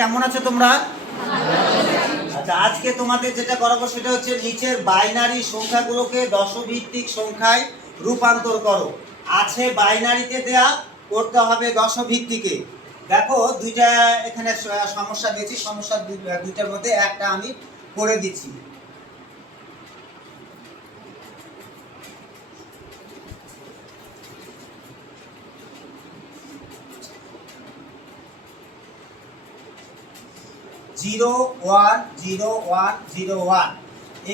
কেমন আছো তোমরা? আচ্ছা আজকে তোমাদের যেটা করাবো সেটা হচ্ছে নিচের বাইনারি সংখ্যাগুলোকে দশভিত্তিক সংখ্যায় রূপান্তর করো। আছে বাইনারিতে দেয়া, করতে হবে দশভিত্তিকে। দেখো, দুইটা এখানে সমস্যা দিয়েছি, সমস্যা দুই- দুইটার মধ্যে একটা আমি করে দিচ্ছি। Zero one zero one zero one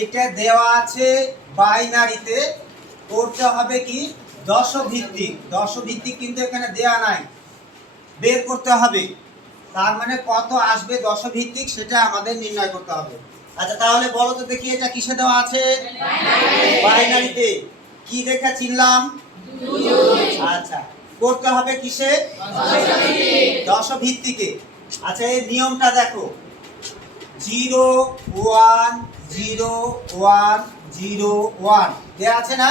এটা দেওয়া আছে বাইনারিতে। করতে হবে কি? দশভিত্তিক। দশভিত্তিক কিন্তু এখানে দেওয়া নাই। বের করতে হবে। তার মানে কত আসবে দশভিত্তিক সেটা আমাদের নির্ণয় করতে হবে। আচ্ছা তাহলে বলো তো দেখি এটা কিসে দেওয়া আছে? বাইনারিতে। কি দেখে চিনলাম? আচ্ছা করতে হবে কিসে? দশভিত্তিকে। আচ্ছা এই নিয়মটা দেখো। Zero one zero one zero one. দেয়া আছে না?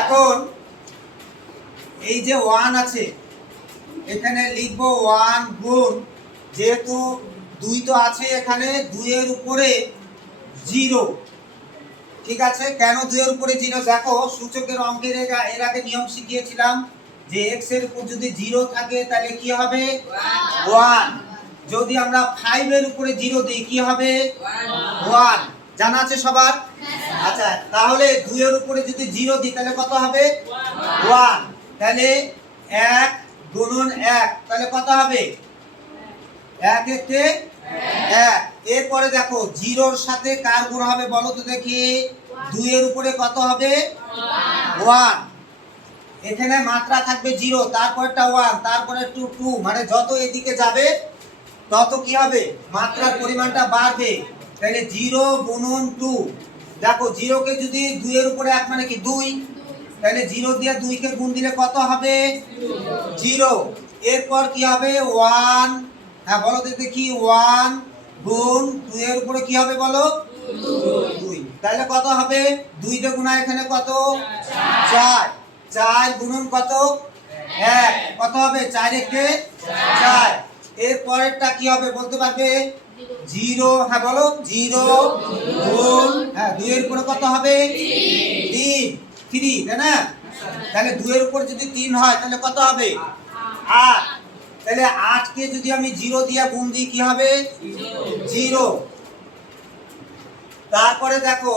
এখন এই যে ওয়ান আছে এখানে লিখব ওয়ান গুণ যেহেতু দুই তো আছে এখানে দুইয়ের উপরে জিরো। ঠিক আছে? কেন দুইয়ের উপরে জিরো? দেখো সূচকের অঙ্কের এর আগে নিয়ম শিখিয়েছিলাম যে এক্সের উপর যদি জিরো থাকে তাহলে কি হবে? ওয়ান যদি আমরা ফাইভের উপরে জিরো দিই, কি হবে? ওয়ান জানা আছে সবার? আচ্ছা তাহলে দুইয়ের উপরে যদি জিরো দিই, তাহলে কত হবে? ওয়ান তাহলে এক গুণন এক, তাহলে কত হবে? এক একে এক। এরপরে দেখো জিরোর সাথে কার গুণ হবে বলো তো দেখি? দুইয়ের উপরে কত হবে? ওয়ান এখানে মাত্রা থাকবে জিরো তারপরটা ওয়ান তারপরে টু টু মানে যত এদিকে যাবে তত কি হবে? মাত্রার পরিমাণটা বাড়বে। তাহলে জিরো গুণন টু। দেখো, জিরোকে যদি দুইয়ের উপরে এক মানে কি? দুই। তাহলে জিরো দিয়ে দুইকে গুণ দিলে কত হবে? জিরো। এরপর কি হবে? ওয়ান। হ্যাঁ বলো দেখি। ওয়ান গুণ দুইয়ের উপরে কি হবে বলো? দুই। তাহলে কত হবে? দুই দিয়ে গুণা এখানে কত? চার। চার গুণন কত? এক। কত হবে? চার একে চার। এর পরেরটা কি হবে বলতে পারবে? জিরো হ্যাঁ বলো। জিরো গুণ হ্যাঁ দুইয়ের উপরে কত হবে? তিন। থ্রি তাই না? তাহলে দুইয়ের উপর যদি তিন হয়, তাহলে কত হবে? আট। তাহলে আটকে যদি আমি জিরো দিয়ে গুণ দিই, কি হবে? জিরো। তারপরে দেখো,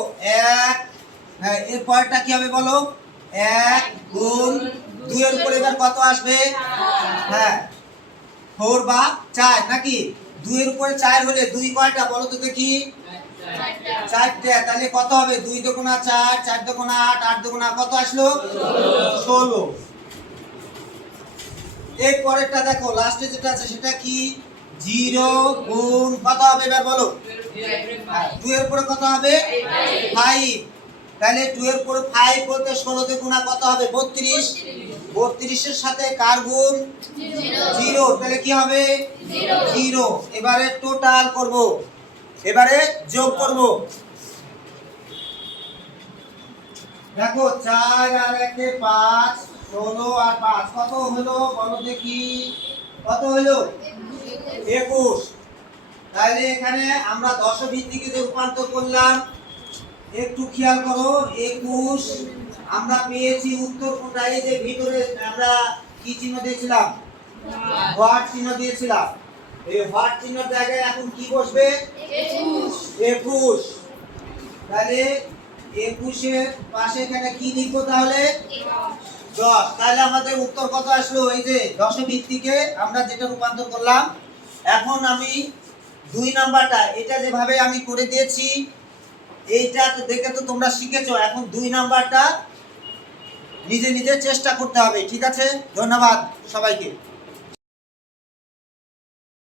এক হ্যাঁ এর পরেরটা কি হবে বলো? এক গুণ দুইয়ের উপরে এবার কত আসবে? হ্যাঁ ফোর বা চার নাকি? দুইয়ের উপরে চার হলে দুই কয়টা বলো তো দেখি। চারটে। তাহলে কত হবে? দুই দুগুণা চার চার দুগুণা আট আট দুগুণা কত আসলো? ষোলো। এর পরেরটা দেখো লাস্টে যেটা আছে সেটা কি? জিরো গুণ কত হবে এবার বলো? টু এর পরে কত হবে? ফাইভ তাহলে টু এর পরে ফাইভ বলতে ষোলোতে গুণা কত হবে? বত্রিশ। বত্রিশের সাথে কার গুণ? জিরো। তাহলে কি হবে? জিরো। এবারে টোটাল করব। এবারে যোগ করব। দেখো চার আর একে পাঁচ ষোলো আর পাঁচ। কত হলো? বলো দেখি। কত হলো? একুশ। তাহলে এখানে আমরা দশভিত্তিকে যে রূপান্তর করলাম একটু খেয়াল করো একুশ আমরা পেয়েছি উত্তর এই যে ভিতরে আমরা কি চিহ্ন দিয়েছিলাম? হোয়াট চিহ্ন দিয়েছিলাম। এই হোয়াট চিহ্নের জায়গায় এখন কি বসবে? একুশ। তাহলে একুশের পাশে এখানে কি লিখব তাহলে? দশ। তাহলে আমাদের উত্তর কত আসলো? এই যে দশ ভিত্তিকে আমরা যেটা রূপান্তর করলাম এখন আমি দুই নাম্বারটা এটা যেভাবে আমি করে দিয়েছি এইটা তো দেখে তো তোমরা শিখেছো। এখন দুই নাম্বারটা নিজে নিজে চেষ্টা করতে হবে, ঠিক আছে? ধন্যবাদ সবাইকে।